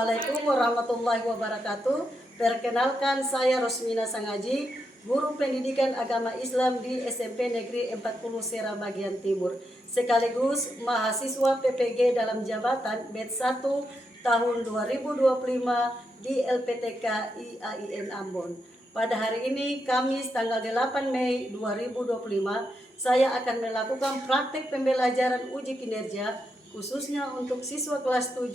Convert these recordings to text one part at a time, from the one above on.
Assalamualaikum warahmatullahi wabarakatuh. Perkenalkan, saya Rosmina Sangaji, guru pendidikan agama Islam di SMP Negeri 40 Sera Bagian Timur, sekaligus mahasiswa PPG dalam jabatan batch 1 tahun 2025 di LPTK IAIN Ambon. Pada hari ini, Kamis tanggal 8 Mei 2025, saya akan melakukan praktek pembelajaran uji kinerja khususnya untuk siswa kelas 7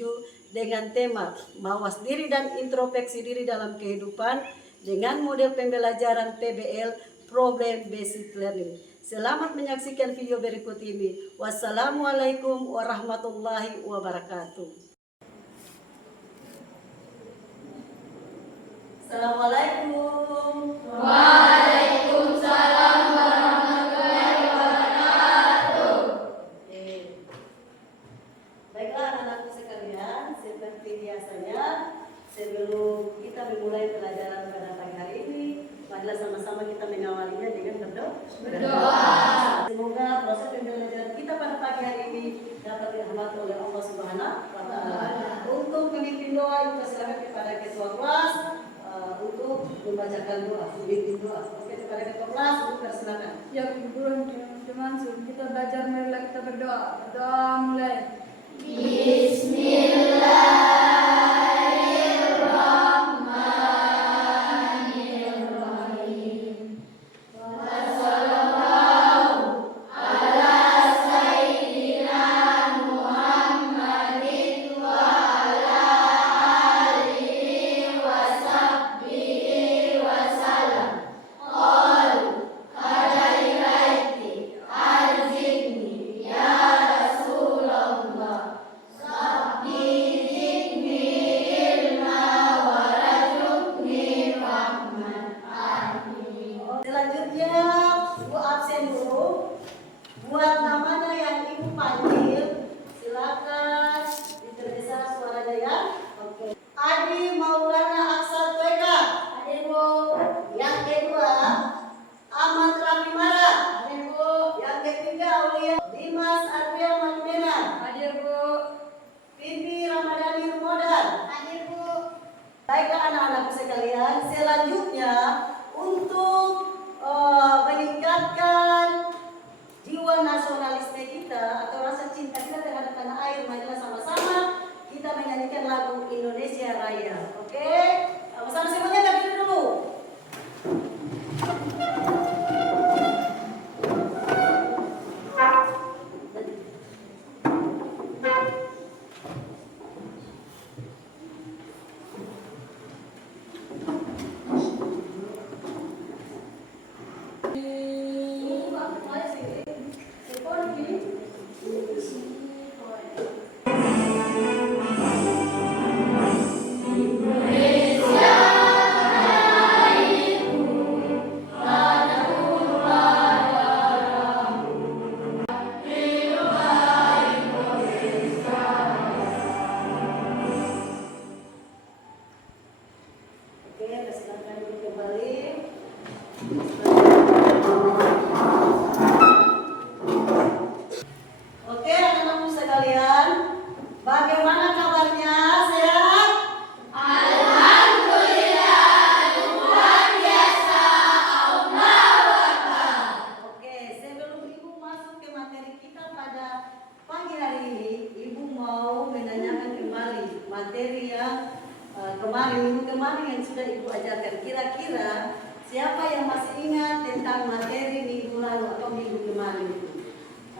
dengan tema mawas diri dan introspeksi diri dalam kehidupan dengan model pembelajaran PBL Problem Basic Learning. Selamat menyaksikan video berikut ini. Wassalamualaikum warahmatullahi wabarakatuh. Assalamualaikum. Waalaikumsalam warahmatullahi wabarakatuh. Baiklah anak-anakku sekalian, seperti biasanya sebelum kita memulai pelajaran pada pagi hari ini, marilah sama-sama kita mengawalinya dengan berdoa. Semoga proses pembelajaran kita pada pagi hari ini dapat dirahmati oleh Allah Subhanahu wa Ta'ala. Untuk memimpin doa, kita silakan kepada ketua kelas untuk membacakan doa, memimpin doa. Oke, kepada ketua kelas untuk persilakan. Ya, guru teman-teman, kita belajar, marilah kita berdoa. Berdoa mulai. Bismillahirrahmanirrahim. Wassallallahu ala sayyidina Muhammadin wa ala alihi wa sahbihi wa sallam. Qalu hadairaiti arzikni ya Rasulullah. Selanjutnya, Ibu absen dulu. Buat namanya yang Ibu panggil, silakan diterbitkan suaranya ya. Oke. Adi Maulana Aksar Toeka. Adi Bu. Yang kedua, Ahmad Rafi Mara. Adi Bu. Yang ketiga, Aulia Dimas Adria Malmena. Adi Bu. Bibi Ramadhani Rumodan. Adi Bu. Baiklah anak-anakku sekalian, selanjutnya untuk meningkatkan jiwa nasionalisme kita atau rasa cinta kita terhadap tanah air, marilah sama-sama kita menyanyikan lagu Indonesia Raya. Oke? Sama-sama semuanya berdiri dulu. Oke, silakan duduk kembali. Oke, anak-anakku sekalian, bagaimana kabarnya? Sehat? Alhamdulillah, luar biasa. Allahu Akbar. Oke, sebelum Ibu masuk ke materi kita pada pagi hari ini, Ibu mau menanyakan kembali materi yang minggu kemarin yang sudah Ibu ajarkan. Kira-kira siapa yang masih ingat tentang materi minggu lalu atau minggu kemarin itu?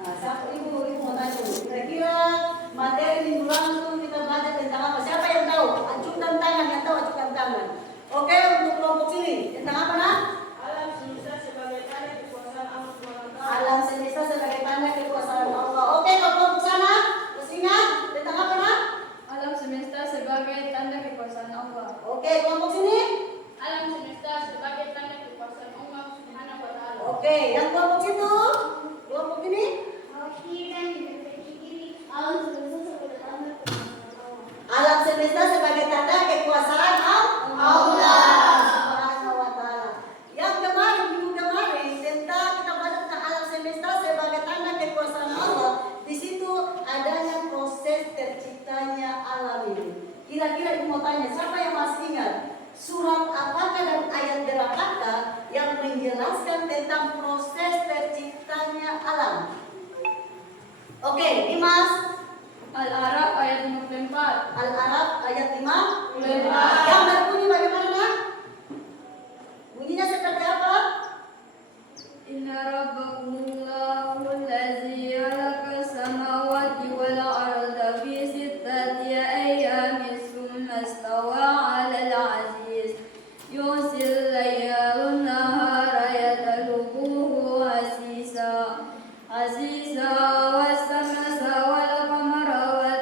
Siapa Ibu mau tanya dulu. Kira-kira materi minggu lalu itu kita belajar tentang apa? Siapa yang tahu? Ajukan tangan, yang tahu ajukan tangan. Oke, untuk kelompok sini tentang apa nak? Alam semesta sebagai tanda kekuasaan Allah SWT. Alam semesta sebagai tanda kekuasaan Allah. Oke, kelompok sana masih ingat tentang apa nak? Alam semesta sebagai tanda kekuasaan Allah. Oke, kelompok sini. Alam semesta sebagai tanda kekuasaan Allah Subhanahu wa Ta'ala. Oke, yang kelompok situ? Kelompok ini? Alam semesta sebagai tanda kekuasaan Allah Subhanahu wa Ta'ala. Yang kemarin, minggu kemarin tentang kita belajar tentang alam semesta sebagai tanda kekuasaan Allah. Di situ adanya proses terciptanya alam ini. Kira-kira menjelaskan tentang proses terciptanya alam. Oke, Dimas. Al-Araf ayat 54. Al-Araf ayat 54. 54. Yang berbunyi bagaimana? Bunyinya seperti apa? Inna rabbakumullahu allazi khalaqa samawati wal arda fi sittati ayyamin tsumma istawa 'alal 'aziz yusil layla wan nahara yatlubuhu hasisa was samasa wal qamara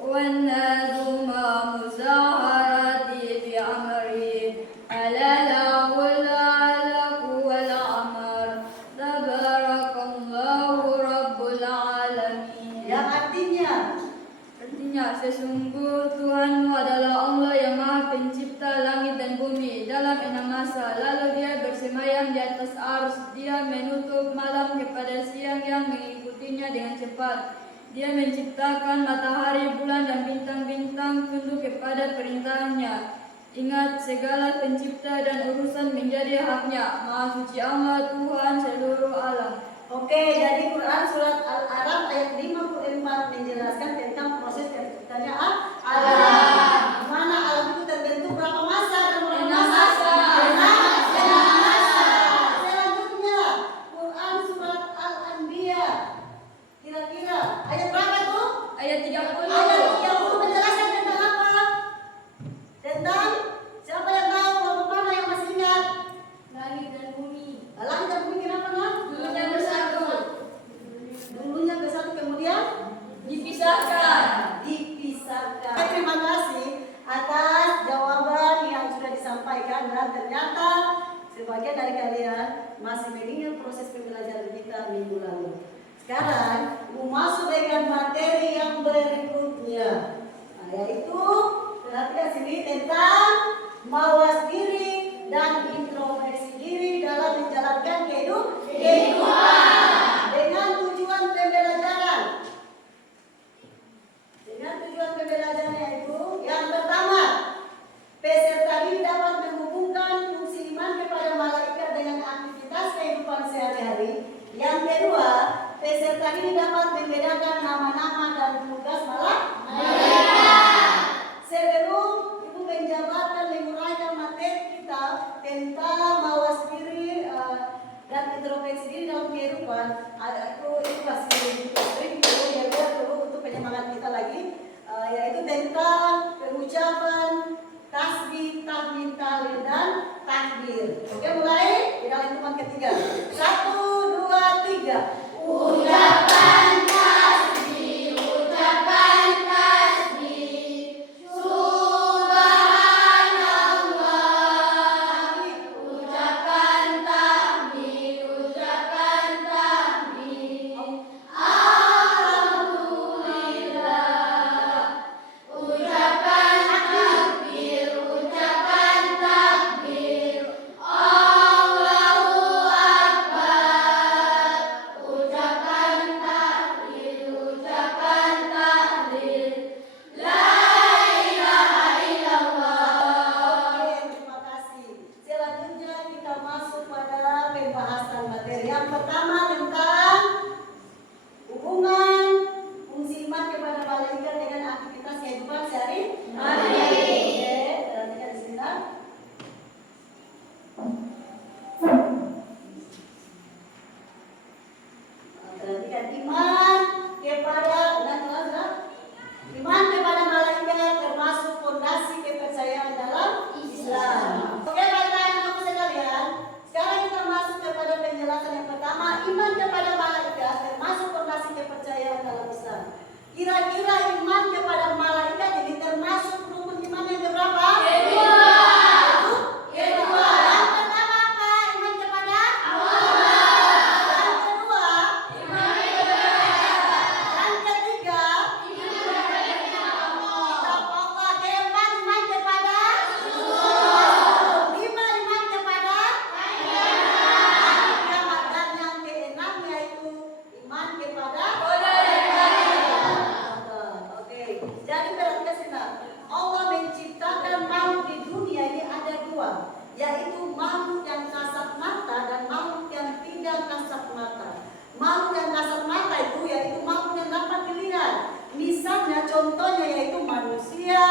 wan najuma muzaharati bi amri ala lahul alaku wal amr tabarakallahu rabbul alamin. Yang Artinya, sesungguh Tuhanmu adalah Allah yang Maha Pencipta langit dan bumi dalam 6 masa. Lalu Dia bersemayam di atas ars. Dia menutup malam kepada siang yang mengikutinya dengan cepat. Dia menciptakan matahari, bulan, dan bintang-bintang tunduk kepada perintahnya. Ingat, segala pencipta dan urusan menjadi haknya. Maha suci Allah, Tuhan seluruh alam. Oke, jadi Quran surat Al-Araf ayat 54 menjelaskan tentang proses terciptanya alam. Mana alam itu terbentuk berapa masa dan berapa masa? Enam masa. Selanjutnya Quran surat Al-Anbiya. Kira-kira ayat berapa tuh? Ayat 30. Ayat 30 menjelaskan tentang apa? Tentang siapa yang tahu? Mana yang masih ingat? Langit dan bumi. Langit dan bumi kenapa nak? Dulunya bersatu, Dulunya bersatu kemudian dipisahkan. dipisahkan. Terima kasih atas jawaban yang sudah disampaikan dan ternyata sebagian dari kalian masih mengingat proses pembelajaran kita minggu lalu. Sekarang mau masuk dengan materi yang berikutnya, yaitu perhatikan sini tentang mawas diri dan introspeksi diri dalam menjalankan kehidupan dengan tujuan pembelajaran. Dengan tujuan pembelajaran yaitu yang pertama, peserta ini dapat menghubungkan fungsi iman kepada malaikat dengan aktivitas kehidupan sehari-hari. Yang kedua, peserta ini dapat membedakan nama-nama dan tugas malaikat. Sebelum Ibu menjabarkan menguraikan materi kita tentang mawas diri dan introspeksi diri dalam kehidupan, aku kasih sering dulu untuk penyemangat kita lagi, yaitu tentang pengucapan tasbih, tahmid, tahlil dan takbir. Oke, mulai di dalam hitungan ketiga. 1, 2, 3. Ucapan tasbih, ucapan tasbih. Subhanallah. Ucapan tahmid, ucapan tahmid. Alhamdulillah. Ucapan takbir, ucapan takbir. Allahu Akbar. Ucapan tahlil, ucapan tahlil. La ilaha illallah. Oke, terima kasih. Selanjutnya kita masuk pada pembahasan materi. Yang pertama tentang hubungan fungsi iman kepada malaikat dengan aktivitas kehidupan sehari-hari. Oke, perhatikan di sini. Perhatikan iman kepada iman kepada malaikat termasuk fondasi kepercayaan dalam Islam. Oke, baiklah anak-anakku sekalian. Sekarang kita masuk kepada penjelasan yang pertama, iman kepada malaikat termasuk fondasi kepercayaan dalam Islam. Kira-kira iman kepada malaikat ini termasuk rukun iman yang keberapa? Kedua. Kedua. Yang pertama apa? Iman kepada Allah. Yang kedua, iman kepada yang ketiga, iman kepada Allah. Keempat, iman kepada Rasul. Lima, iman kepada kiamat. Dan yang keenam yaitu iman kepada Oke, jadi perhatikan sini. Allah menciptakan makhluk di dunia ini ada dua, yaitu makhluk yang kasat mata contohnya yaitu manusia,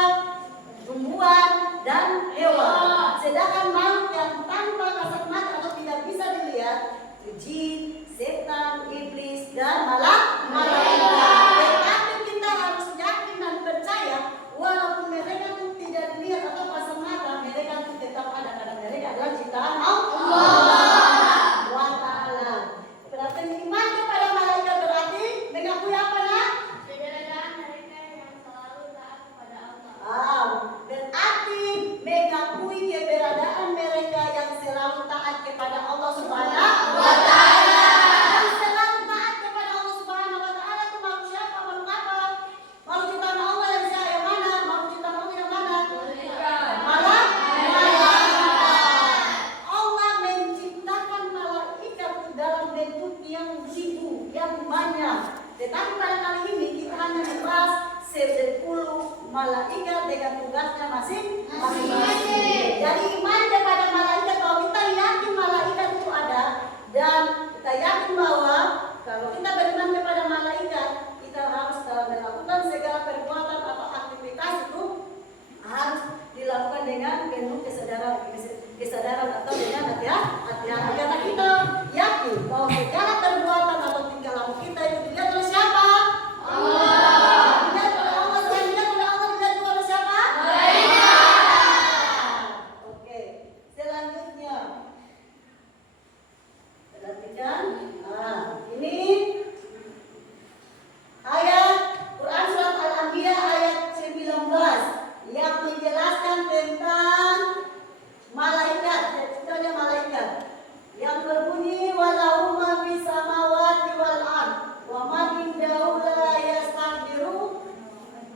tumbuhan, dan hewan. Sedangkan makhluk yang tanpa kasat mata atau tidak bisa dilihat, jin, setan, iblis, dan malaikat. Tetapi kita harus yakin dan percaya walaupun mereka itu tidak dilihat atau kasat mata, mereka itu tetap ada karena mereka adalah ciptaan Allah wa Ta'ala. Berarti iman kepada malaikat berarti mengakui apa nak? Keberadaan mereka yang selalu taat kepada Allah. Berarti mengakui keberadaan mereka yang selalu taat kepada Allah Subhanahu wa Ta'ala. Yang selalu taat kepada Allah Subhanahu wa Ta'ala itu makhluk siapa? Makhluk apa? Makhluk ciptaan Allah yang mana? Makhluk ciptaan Allah yang mana? Malaikat. Allah menciptakan malaikat dalam bentuk yang ribu, yang banyak. Tetapi pada kali ini kita hanya membahas 10 malaikat dengan tugasnya masing-masing. Jadi iman kepada malaikat, kalau kita yakin malaikat itu ada dan kita yakin bahwa kalau kita beriman kepada malaikat, kita harus melakukan segala perbuatan atau aktivitas itu harus dilakukan dengan penuh kesadaran atau dengan hati-hati. Karena kita yakin bahwa segala perbuatan atau tingkah laku kita itu dilihat oleh siapa? Allah. Dilihat oleh Allah, selain dilihat oleh Allah, dilihat juga oleh siapa? Oke, selanjutnya perhatikan. Ini ayat Quran surat Al-Anbiya ayat 19 yang menjelaskan tentang malaikat. Contohnya malaikat yang berbunyi walau ma fis samawati wal ard wa ma indahu la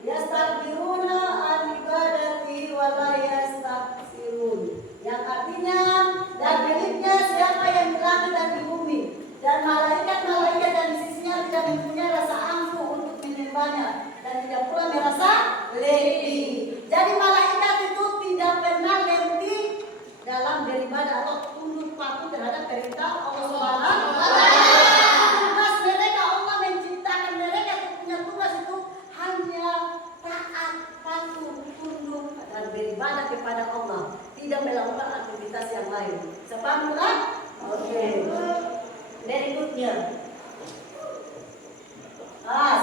yastakbiruna an ibadati wa la yastaksirun. Yang artinya dan miliknya siapa yang di langit dan di bumi, dan malaikat-malaikat dan di sisinya tidak mempunyai rasa angkuh untuk menyembahnya dan tidak pula merasa letih. Jadi malaikat itu tidak pernah letih dalam beribadah atau tunduk patuh terhadap perintah Allah Subhanahu wa Ta'ala. Tugas mereka, Allah menciptakan mereka punya tugas itu hanya taat, patuh, tunduk dan beribadah kepada Allah, tidak melakukan aktivitas yang lain. Sepaham kan? Oke. Berikutnya.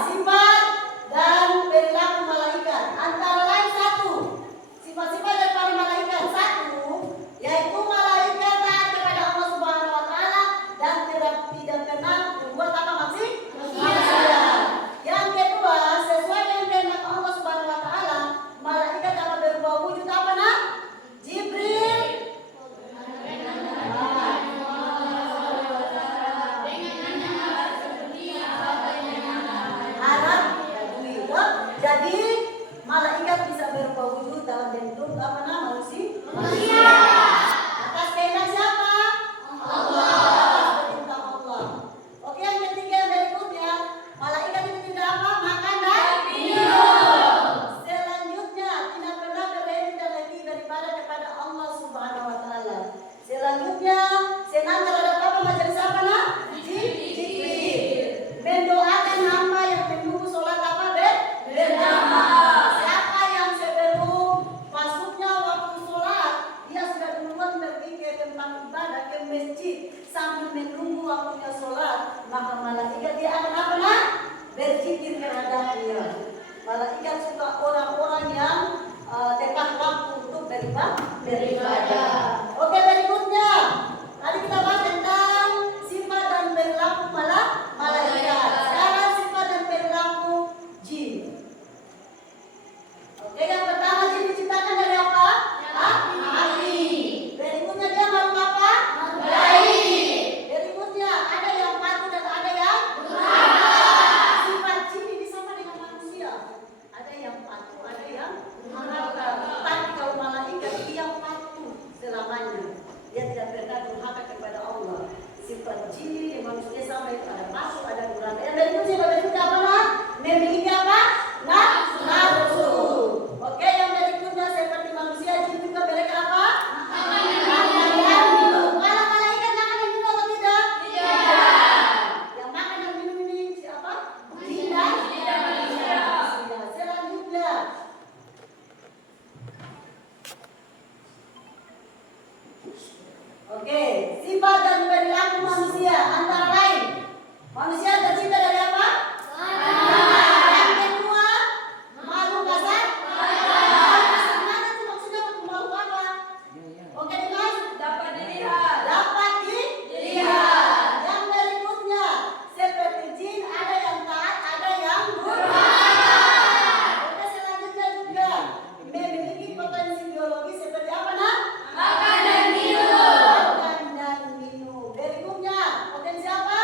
Sifat dan perilaku malaikat. Antara lain satu, sifat-sifat daripada malaikat satu, yaitu malaikat taat kepada Allah Subhanahu wa Ta'ala dan tidak pernah berbuat apa maksiat. Yang kedua, sesuai dengan kehendak Allah Subhanahu wa Ta'ala, malaikat dapat berubah wujud apa nak? Jibril. Jadi malaikat bisa berubah wujud dalam bentuk apa nama manusia. Atas kehendak siapa? Allah. Atas perintah Allah. Oke, yang ketiga yang berikutnya, malaikat itu tidak apa? Makan dan minum. Selanjutnya tidak pernah berhenti dan letih beribadah kepada Allah Subhanahu wa Ta'ala. Selanjutnya senang terhadap apa? Majelis apa nak? Jibril. Mendoakan hamba yang menunggu sholat apa? Berjamaah. Siapa yang sebelum masuknya waktu sholat dia sudah duluan pergi ke tempat ibadah, ke masjid sambil menunggu waktunya sholat, maka malaikat dia akan apa nak? Berzikir terhadapnya. Malaikat suka orang-orang yang tepat waktu untuk beribadah. Oke, berikutnya tadi kita bahas tentang sifat dan perilaku malaikat. Sekarang sifat dan perilaku jin. Oke, yang pertama jin diciptakan dari apa? Api. Berikutnya dia makhluk apa? Gaib. Berikutnya ada yang patuh dan ada yang durhaka. Sifat jin ini sama dengan manusia. Ada yang patuh, ada yang durhaka. Tapi kalau malaikat dia patuh selamanya. Oke, sifat dan perilaku manusia antara lain. Manusia tercipta dari apa? Yang kedua, makhluk kasar. Mana itu maksudnya makhluk apa? Oke, Dimas. Dapat dilihat. Dapat dilihat. Yang berikutnya, seperti jin ada yang taat, ada yang durhaka. Oke, selanjutnya juga memiliki potensi biologi seperti apa, Nak? Makan dan minum. Makan dan minum. Berikutnya, potensi apa?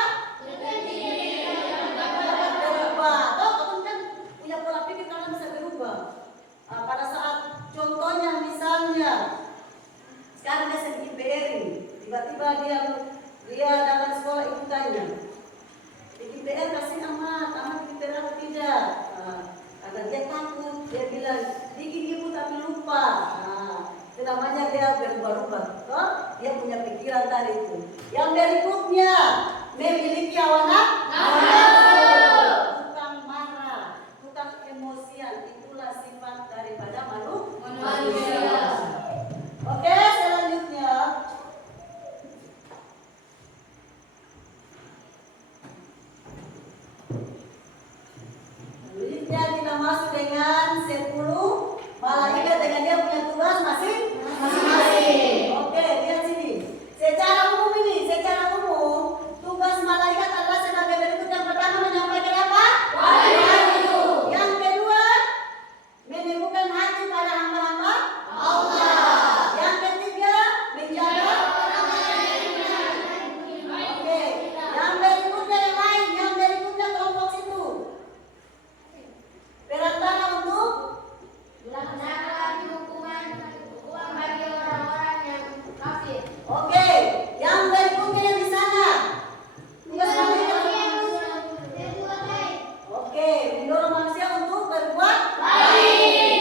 Dapat berubah. Toh, kamu kan punya pola pikir karena bisa berubah. Pada saat contohnya misalnya sekarang dia sedikit BRI, tiba-tiba dia dalam sekolah ibu tanya, bikin PR kasih amat bikin PR apa tidak? Karena dia takut, dia bilang bikin ibu tapi lupa. Itu namanya dia berubah-ubah. Toh, dia punya pikiran tadi itu. Yang berikutnya memiliki hawa nafsu, tukang marah, tukang emosian, itulah sifat daripada manusia. Oke, selanjutnya kita masuk dengan 10 malaikat dengan dia punya tugas masing-masing. Oke, lihat sini. Secara umum tugas malaikat adalah sebagai berikut. Yang pertama menyampaikan apa? Wahyu. Yang kedua menemukan hati pada hamba-hamba Allah. Yang ketiga menjaga. Oke, yang berikutnya yang lain, yang berikutnya kelompok situ. Perantara untuk Melaksanakan hukuman uang bagi orang-orang yang kafir. oke, yang berikutnya yang di sana. Tugas malaikat. Oke, mendorong manusia untuk berbuat baik.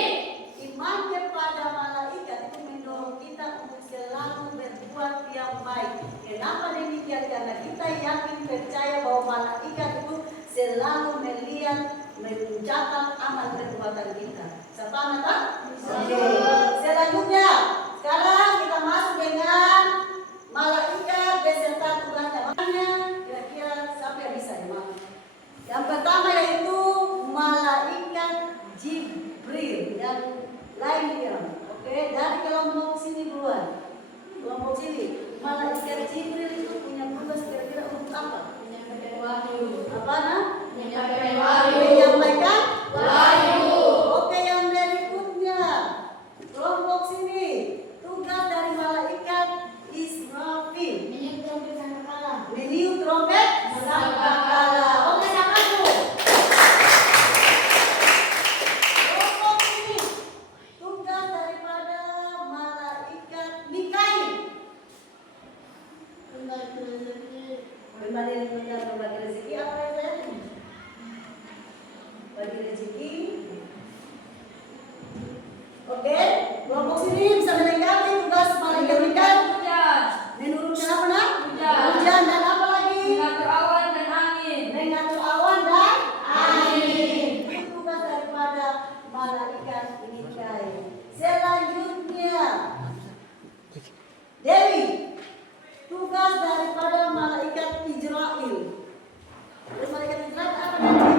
Iman kepada malaikat itu mendorong kita untuk selalu berbuat yang baik. Kenapa demikian? Karena kita yakin percaya bahwa malaikat itu selalu melihat, mencatat amal perbuatan kita. Sepaham tak? Oke. Selanjutnya, sekarang kita masuk dengan malaikat beserta tugasnya. Makanya kira-kira siapa yang bisa ya, Mak? Yang pertama yaitu malaikat Jibril yang lain dia. Oke, dari kelompok sini duluan. Kelompok sini, malaikat Jibril itu punya tugas kira-kira untuk apa? Menyampaikan wahyu. Apa nak? Menyampaikan wahyu. Menyampaikan Wahyu. Oke, yang berikutnya kelompok sini tugas dari malaikat Israfil meniup trompet sangkakala. Oke, siapa tuh? Kelompok ini tugas daripada malaikat Mikail membagi rezeki apa yang saya? Bagi rezeki. Oke, kelompok sini bisa melengkapi tugas malaikat Mikail. Hujan. Menurunkan apa nak? Hujan. Hujan dan apa lagi? Mengatur awan dan angin. Mengatur awan dan angin. Itu tugas daripada malaikat Mikail. Selanjutnya, Dewi, tugas daripada malaikat Israel. Terus malaikat Israel apa nanti?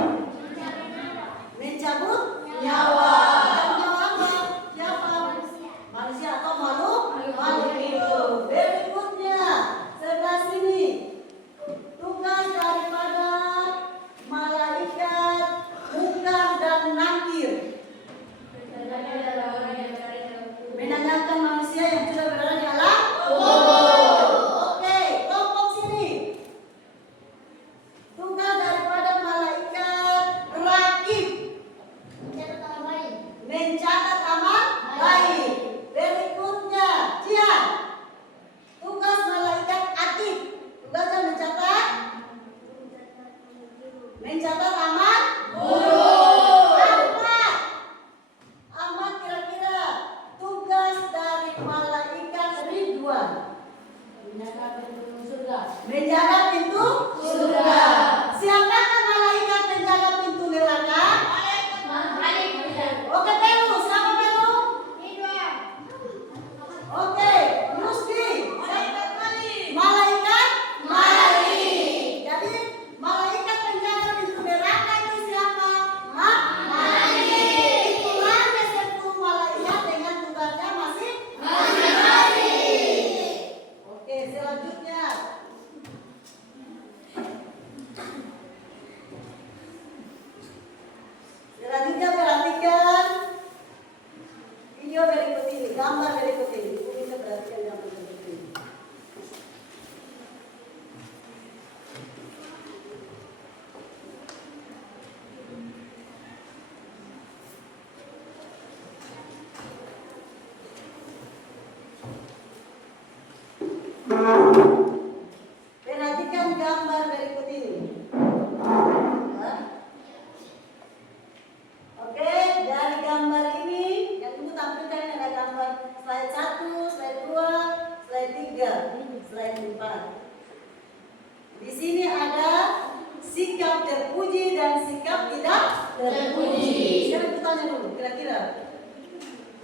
Mencabut nyawa. Dan nyawa apa? Siapa? Manusia atau makhluk? Makhluk itu. Berikutnya, sebelah sini. Tugas daripada malaikat Munkar dan Nakir. Menanyakan manusia yang sudah berada di alam kubur. Oke, kelompok sini. Tugas daripada malaikat Rakib. Mencatat amal baik. Berikutnya, Jihan. Tugas malaikat Atid. Tugasnya mencatat amal buruk. Ahmad kira-kira tugas dari malaikat Ridwan. Menjaga pintu surga. Siapakah malaikat penjaga pintu neraka? Oke, Pelu, siapa Pelu? Oke, Yusdi. Siapa Perhatikan gambar berikut ini. Hah? Oke, dari gambar ini yang Ibu tampilkan ada gambar slide 1, slide 2, slide 3, slide 4. Di sini ada sikap terpuji dan sikap tidak terpuji. Sekarang kita tanya dulu, kira-kira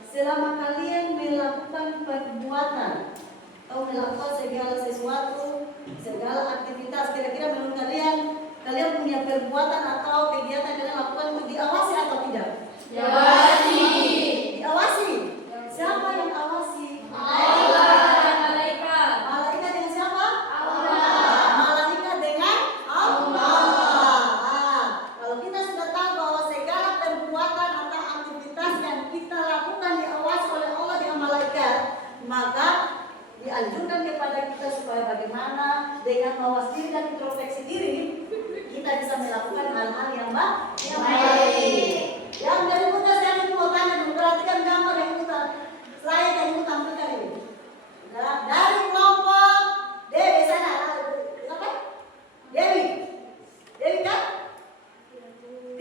selama kalian melakukan perbuatan atau melakukan segala sesuatu, segala aktivitas, kira-kira menurut kalian punya perbuatan atau kegiatan yang kalian lakukan itu diawasi atau tidak? Diawasi. Diawasi. Siapa yang awasi? Malaikat. Malaikat dengan siapa? Allah. Malaikat dengan Allah. Kalau kita sudah tahu bahwa segala perbuatan atau aktivitas yang kita lakukan diawasi oleh Allah dengan malaikat, maka dianjurkan kepada kita supaya bagaimana dengan mawas diri dan introspeksi diri kita bisa melakukan hal-hal yang baik. Yang berikutnya saya mau tanya dulu, perhatikan gambar yang kita slide yang kita tampilkan ini. Nah, dari kelompok Dewi sana, apa? Dewi kan?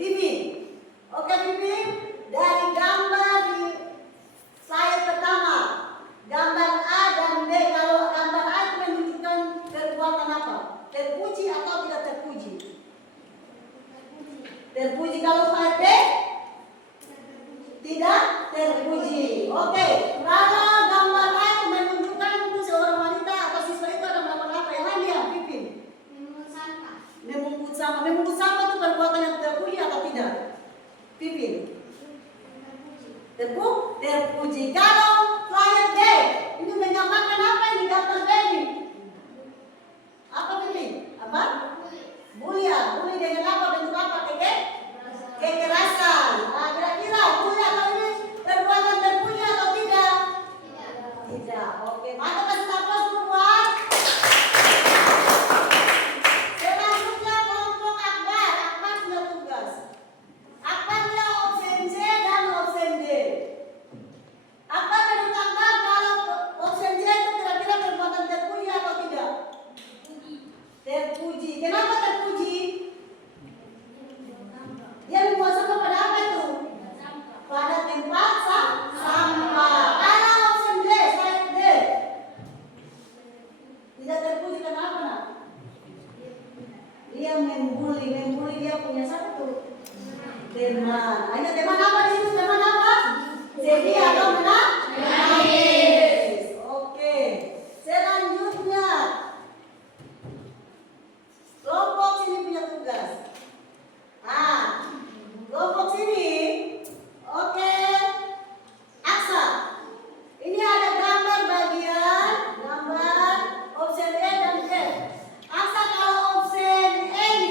Bibi. Oke Bibi, dari gambar di slide pertama, gambar A dan B, kalau gambar A itu menunjukkan perbuatan apa? Terpuji atau tidak terpuji? Terpuji. Kalau slide B? Tidak terpuji. Oke, kalau gambar A itu menunjukkan itu seorang wanita atau siswa itu ada melakukan apa? Yang lain dia, Pipin? Memungut sampah. Memungut sampah itu perbuatan yang terpuji atau tidak? Pipin? Terpuji. Kalau slide D, ini menggambarkan apa ini gambar B ini? Apa Pipin? Apa? Bully dengan apa? Bentuk apa? Kekerasan. Nah, kira-kira bully atau ini perbuatan terpuji atau tidak? Tidak. Oke, maka kasih nafas buat. Selanjutnya kelompok Akbar. Akbar sudah tugas. Akbarnya opsi C dan opsi D. Akbar menurut Akbar kalau opsi C itu kira-kira perbuatan terpuji atau tidak? Terpuji. Kenapa terpuji? Dia membuat sampah pada apa itu? Pada tempat sampah. Kalau opsi D, slide D. Tidak terpuji kenapa nak? Dia membuli dia punya satu teman. Hanya teman apa di situ? Teman apa? Sedih atau menangis. Oke. Selanjutnya kelompok sini punya tugas. Kelompok sini. Oke. Aksa. Ini ada gambar bagian, gambar option E dan F. Aksa, kalau option E ini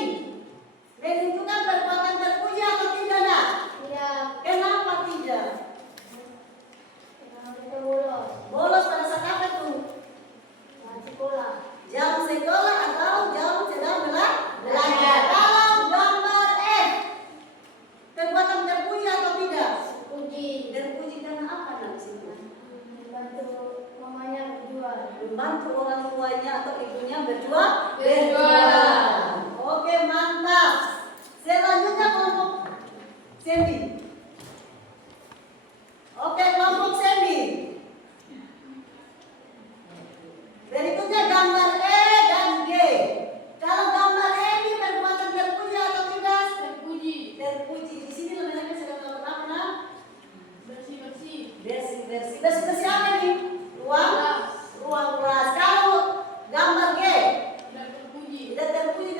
menunjukkan perbuatan terpuji atau tidak nak? Tidak. Kenapa tidak? Bolos pada saat apa tuh? Sekolah. Jam sekolah atau jam sedang belajar. Kalau gambar F, perbuatan terpuji atau tidak? Puji. Terpuji karena apa nak di situ? Membantu mamanya berjuang. Membantu orang tuanya atau ibunya berjuang. Oke, mantap. Selanjutnya kelompok Sandy. Oke, kelompok Sandy. Berikutnya gambar E dan G. Kalau gambar E ini perbuatan terpuji atau tidak? Terpuji. Terpuji. Di sini letaknya sedang melakukan apa nak? Bersih-bersih. Bersih apa ini? Ruang kelas. Kalau gambar G Tidak terpuji. tidak terpuji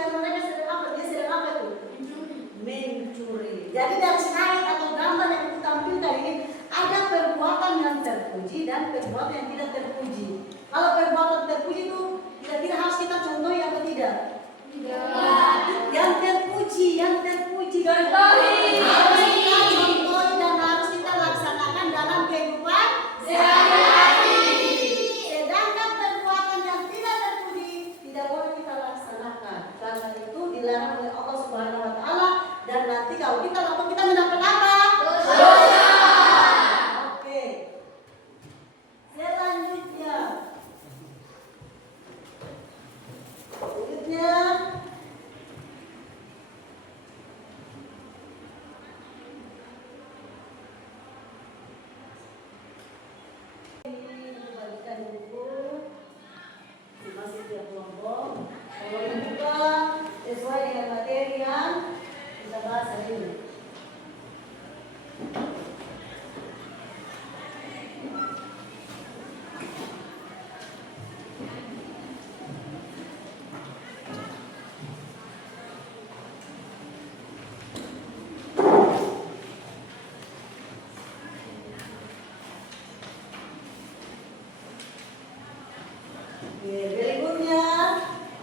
Berikutnya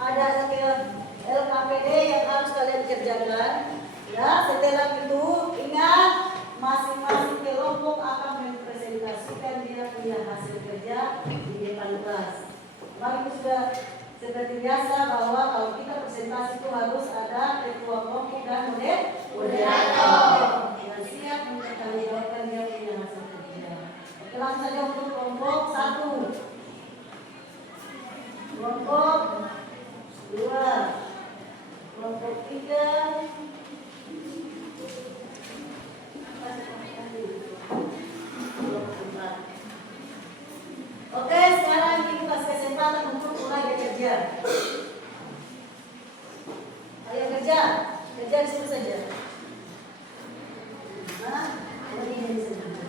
ada LKPD yang harus kalian kerjakan. Ya, setelah itu ingat masing-masing kelompok akan mempresentasikan dia punya hasil kerja di depan kelas. Kemarin itu sudah seperti biasa bahwa kalau kita presentasi itu harus ada ketua kelompok dan moderator yang siap mempertanggungjawabkan dia punya hasil kerja. Oke, langsung saja untuk kelompok 1, kelompok 2, kelompok 3, kelompok 4. Oke, sekarang kita kasih kesempatan untuk mulai bekerja. Ayo kerja di situ saja. Nah, ini di sini.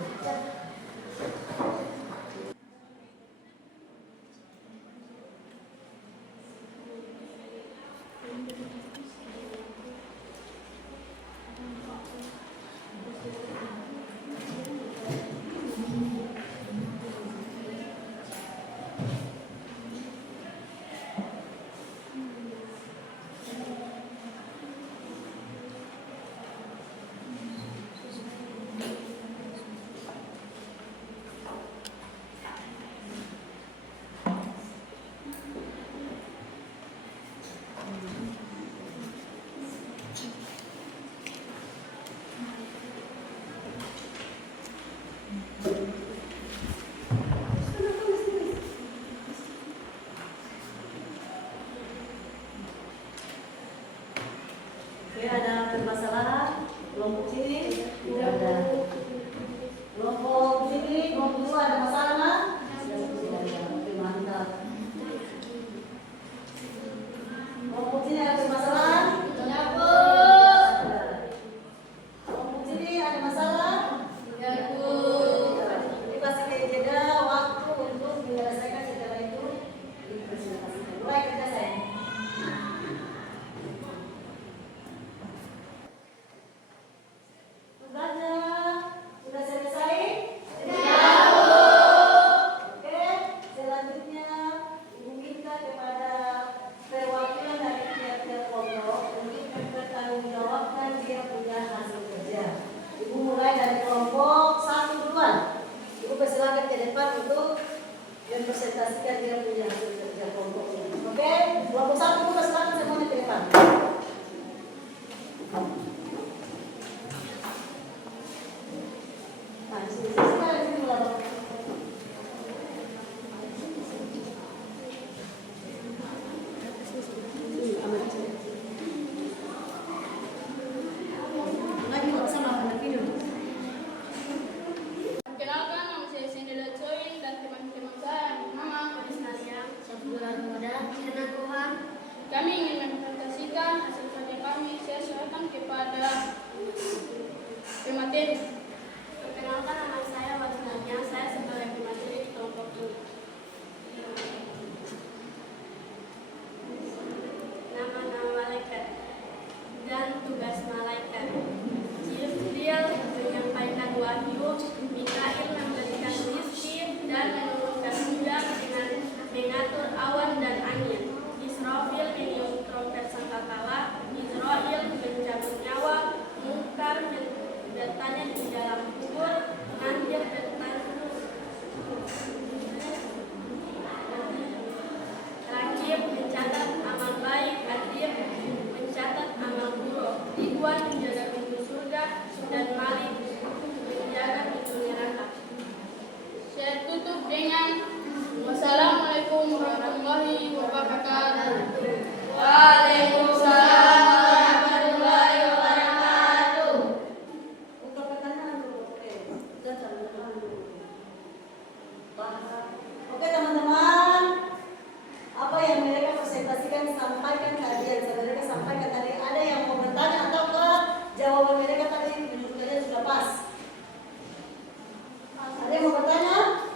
Oke, ada permasalahan kelompok sini tidak ada. Kelompok sini, kelompok 2 ada masalah? Tidak ada. Oke, mantap. Kelompok sini ada permasalahan? Ya, Bu. Ada. Kelompok sini ada masalah? Ya, Bu. Dikasih jeda waktu untuk menyelesaikan setelah itu dipresentasikan. Mulai kerja saya. Tugasnya sudah selesai? Sudah. Oke, selanjutnya Ibu minta kepada perwakilan dari tiap-tiap kelompok untuk mempertanggungjawabkan dia punya hasil kerja. Ibu mulai dari kelompok 1 duluan. Ibu persilakan ke depan untuk mempresentasikan dia punya hasil kerja kelompoknya. Oke, kelompok 1 Ibu persilakan semuanya ke depan. Nah, di sini mulai. Lagi nggak usah makan video. Perkenalkan, nama saya Sendela Coin dan teman-teman saya yang bernama Krisnasia. Kami ingin mempresentasikan hasil kerja kami. Saya serahkan kepada pemateri. Perkenalkan, nama saya Wasnadia. Saya sebagai pemateri di kelompok ini. Nama-nama malaikat dan tugas malaikat. Jibril menyampaikan wahyu, Mikail memberikan rizki dan menurunkan hujan dengan mengatur awan dan angin. Israfil meniup trompet sangkakala, Israel mencabut nyawa, Munkar bertanya di dalam kubur, Nakir bertanya, Rakib mencatat amal baik, Atid mencatat amal buruk, Ridwan menjaga pintu surga, dan Malik menjaga pintu neraka. Saya tutup dengan wassalamualaikum warahmatullahi wabarakatuh. Waalaikumsalam warahmatullahi wabarakatuh. Buka pertanyaan dulu. Oke, kita teman-teman dulu. Oke teman-teman, apa yang mereka presentasikan sampaikan ke kalian. Mereka sampaikan tadi. Ada yang mau bertanya ataukah jawaban mereka tadi menurut kalian sudah pas? Ada yang mau bertanya?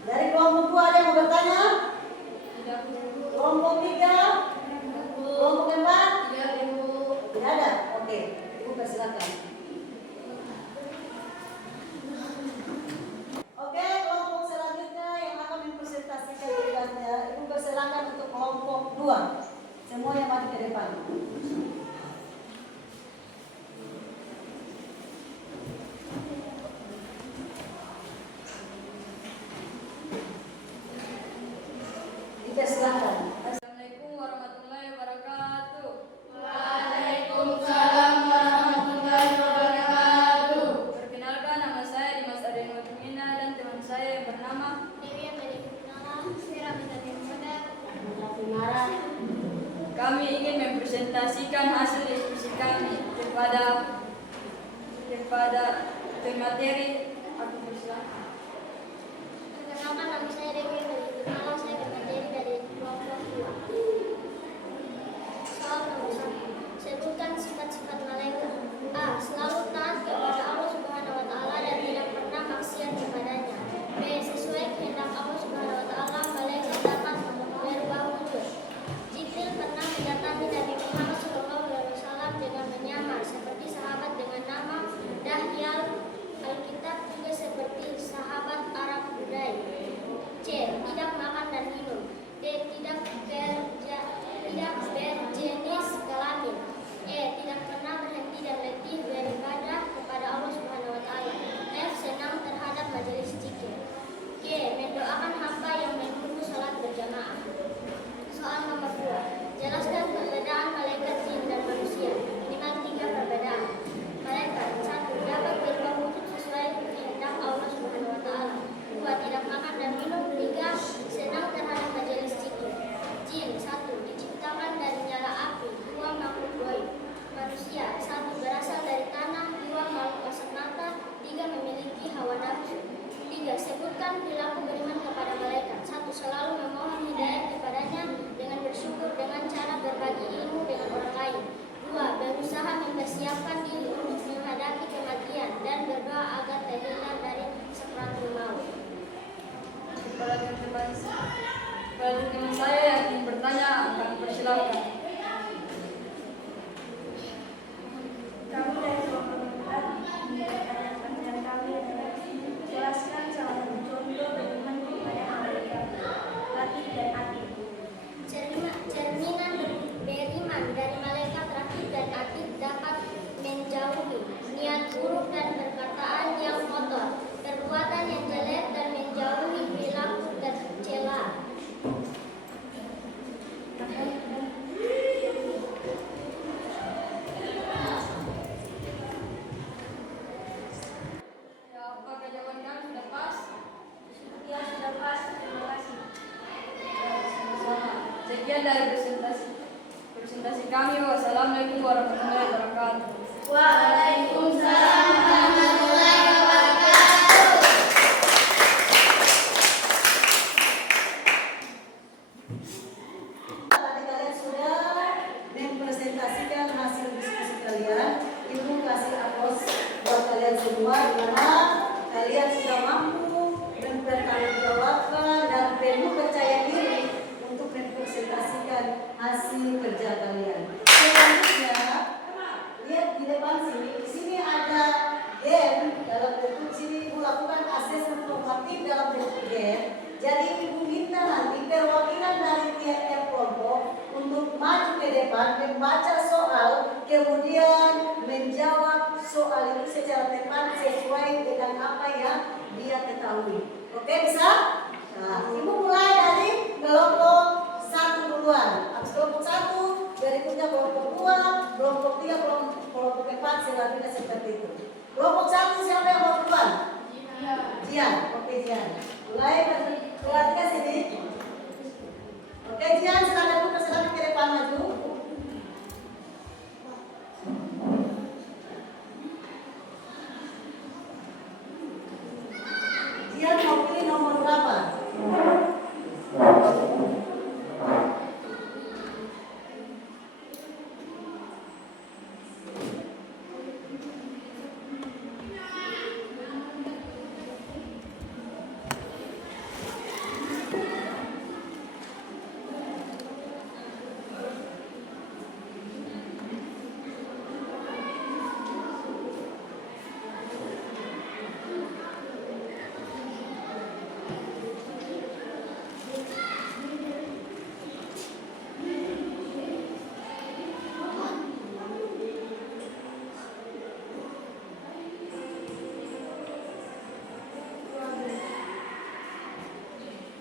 Dari kelompok 2 ada yang mau bertanya? Kelompok 3? Kelompok 4? Tidak ada? Oke, Ibu persilakan. Oke, kelompok selanjutnya yang akan depan. Dipersilakan. Assalamualaikum warahmatullahi wabarakatuh. Waalaikumsalam warahmatullahi wabarakatuh. Perkenalkan, nama saya Dimas Arden Watumina dan teman saya yang bernama Dewi dari Kunala, Sira dari Muda. kami ingin mempresentasikan hasil diskusi kami kepada pemateri. Aku persilakan. Perkenalkan, nama saya Dewi dari Kunala, saya pemateri dari kelompok 2. Soal nomor 1. Sebutkan sifat-sifat malaikat. A. Selalu taat kepada Allah Subhanahu wa taala dan tidak pernah maksiat kepadanya. B. Sesuai kehendak Allah Subhanahu wa taala, malaikat dapat merubah wujud. Jibril pernah mendatangi Nabi Muhammad SAW dengan menyamar seperti sahabat dengan nama Dahyal. Alkitab juga seperti sahabat Arab budaya. C. Tidak makan dan minum. D. Tidak berjenis kelamin. E. Tidak pernah berhenti dan letih beribadah kepada Allah Subhanahu wa taala. F. Senang terhadap majelis zikir. G. Mendoakan hamba yang menunggu salat berjamaah. Soal nomor 2. Jelaskan perbedaan malaikat jin dan manusia. Minimal 3 perbedaan. Malaikat 1. Dapat berubah wujud sesuai kehendak Allah Subhanahu wa taala. 2. Tidak makan dan minum. 3. Senang terhadap majelis zikir. Jin 1. Diciptakan dari nyala api. 2. Makhluk gaib. Manusia 1. Berasal dari tanah. 2. Makhluk kasat mata. 3. Memiliki hawa nafsu. 3. Sebutkan perilaku beriman kepada malaikat. 1. Selalu memohon hidayah kepadanya dengan bersyukur dengan cara berbagi ilmu dengan orang lain. 2. Berusaha mempersiapkan diri untuk menghadapi kematian dan berdoa agar terhindar dari sakaratul maut. Kepada teman saya yang ingin bertanya, kami persilakan. Kami dari kelompok 4 menyampaikan dan kami jelaskan salah satu contoh beriman kepada malaikat, Rakib dan Atid. Cerminan beriman dari malaikat Rakib dan Atid dapat menjauhi niat buruk dan perkataan yang kotor, perbuatan yang jelek dan menjauhi perilaku tercela. Ya, apakah jawaban kami sudah pas? Ya, sudah pas. Terima kasih. Sama-sama. Sekian dari presentasi kami. Wassalamualaikum warahmatullahi wabarakatuh. Waalaikumsalam warahmatullahi wabarakatuh. Tadi kalian sudah mempresentasikan hasil diskusi kalian. Ibu kasih aplaus buat kalian semua, di mana kalian sudah mampu mempertanggungjawabkan dan penuh percaya diri untuk mempresentasikan hasil kerja kalian. Selanjutnya, lihat di depan sini. Di sini ada game dalam bentuk sini. Ibu lakukan asesmen formatif dalam bentuk game. Jadi ibu minta nanti perwakilan dari tiap-tiap kelompok untuk maju ke depan, membaca soal, kemudian menjawab soal itu secara tepat sesuai dengan apa yang dia ketahui. Oke, bisa? Nah, ibu mulai dari kelompok 1 duluan. Habis kelompok 1, berikutnya kelompok 2, kelompok 3, kelompok 4, selanjutnya seperti itu. Kelompok 1 siapa yang mau duluan? Jian. Oke, Jian. Mulai perhatikan sini. Oke, Jian, silakan ke depan maju. Jian mau pilih nomor berapa?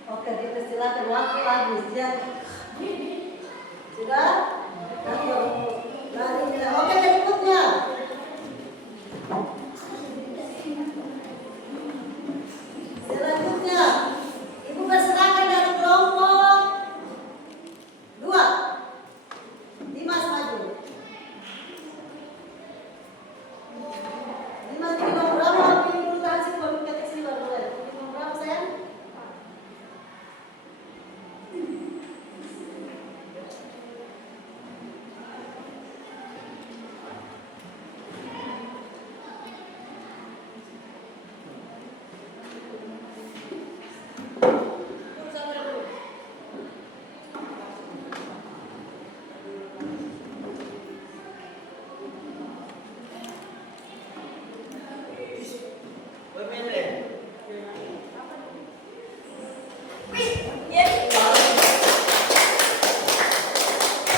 Oke, dipersilakan waktu habis ya. Sudah? Kami baru lari. Oke, berikutnya. Selanjutnya, Ibu persilakan dari kelompok 2. Dimas maju. Dimas pilih nomor berapa? Pilih dulu tahan baru ketik sini baru mulai. Pilih nomor berapa sayang?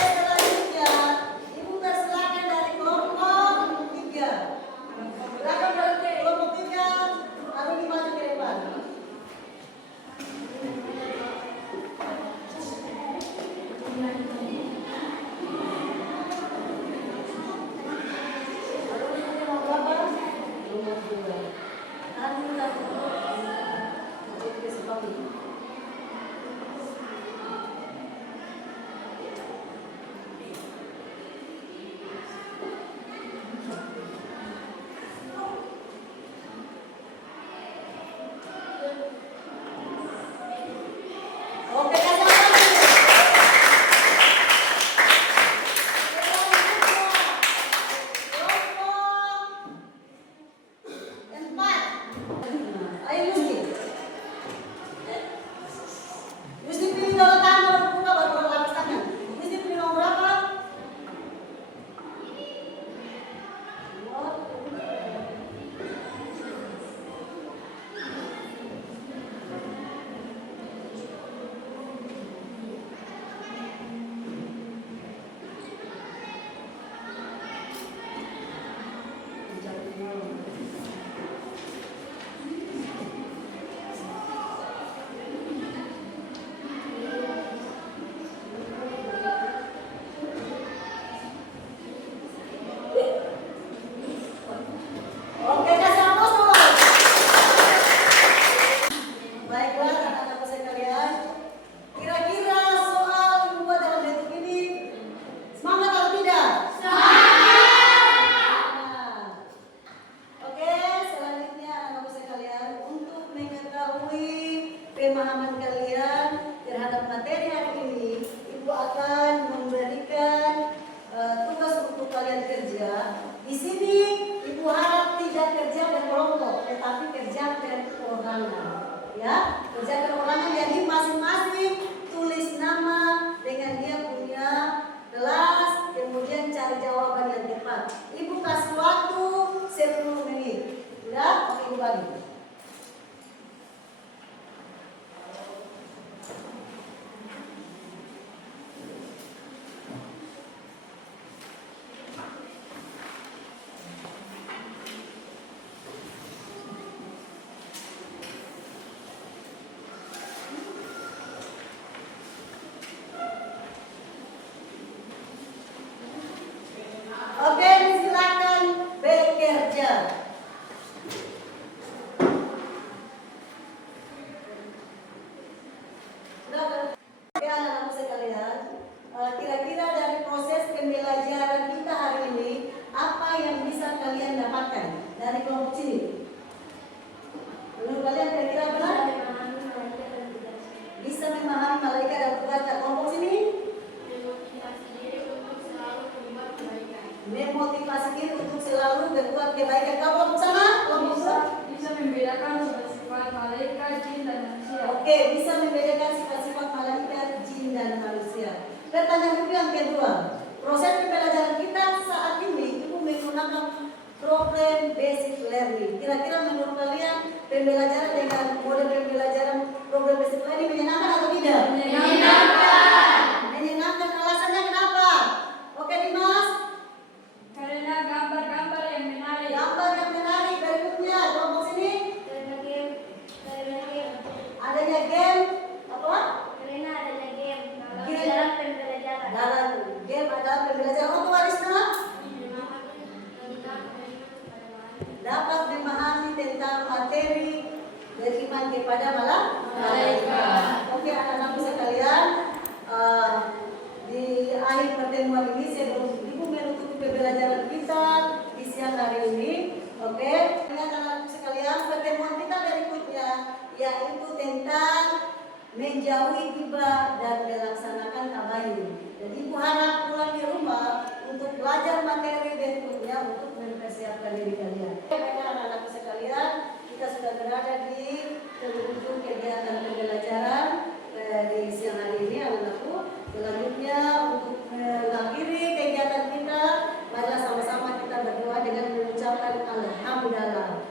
Selanjutnya, Ibu persilakan dari kelompok 3. Silakan dari kelompok 3, lalu dimaju ke depan. Nomor berapa? Nomor 2. Tahan dulu lah. Jadi seperti oke, kasih lagi. Kelompok 4. Ayo Yusti. Yusti pilih kalau tangan baru buka baru baru lapis tangan. Yusti pilih nomor berapa? Oke, kasih aplaus dulu. Baiklah, anak-anak sekalian. Kira-kira soal yang dibuat dalam bentuk ini semangat atau tidak? Semangat. Oke, selanjutnya anak-anak sekalian, untuk mengetahui pemahaman kalian terhadap materi hari ini, Ibu akan memberikan tugas untuk kalian kerja. Di sini Ibu harap tidak kerja berkelompok, tetapi kerja perorangan. Ya, kerja perorangan, jadi masing-masing tulis nama dengan dia punya kelas, kemudian cari jawaban yang tepat. Ibu kasih waktu 10 menit. Sudah? Oke, Ibu bagi. Oke, silakan bekerja. Sudah, oke anak-anak sekalian, kira-kira dari proses pembelajaran kita hari ini, apa yang bisa kalian dapatkan dari kelompok sini? Menurut kalian kira-kira benar? Bisa memahami malaikat dan berkata kelompok sini? Memotivasi diri untuk selalu berbuat kebaikan. Kelompok sana? Kelompok sana? Bisa membedakan sifat malaikat, jin, dan manusia. Oke, bisa membedakan sifat-sifat malaikat, jin, dan manusia. Pertanyaan Ibu yang kedua, proses pembelajaran kita saat ini Ibu menggunakan problem basic learning. Kira-kira menurut kalian pembelajaran dengan model pembelajaran problem basic learning menyenangkan atau tidak? Menyenangkan. Menyenangkan. Alasannya kenapa? Oke, Dimas. Karena gambar-gambar yang menarik. Gambar yang menarik. Berikutnya, kelompok sini. Adanya game. menjauhi gibah dan melaksanakan tabayun. Dan ibu harap pulang di rumah untuk belajar materi berikutnya untuk mempersiapkan diri kalian. Baiklah anak-anakku sekalian, kita sudah berada di penghujung kegiatan pembelajaran di siang hari ini anak-anakku. Selanjutnya untuk mengakhiri kegiatan kita, marilah sama-sama kita berdoa dengan mengucapkan alhamdulillah.